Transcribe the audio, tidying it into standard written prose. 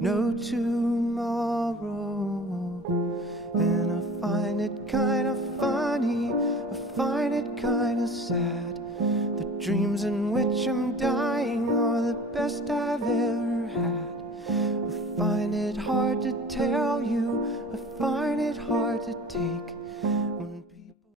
no tomorrow. And I find it kind of funny, I find it kind of sad. The dreams in which I'm dying are the best I've ever had. I find it hard to tell you, I find it hard to take.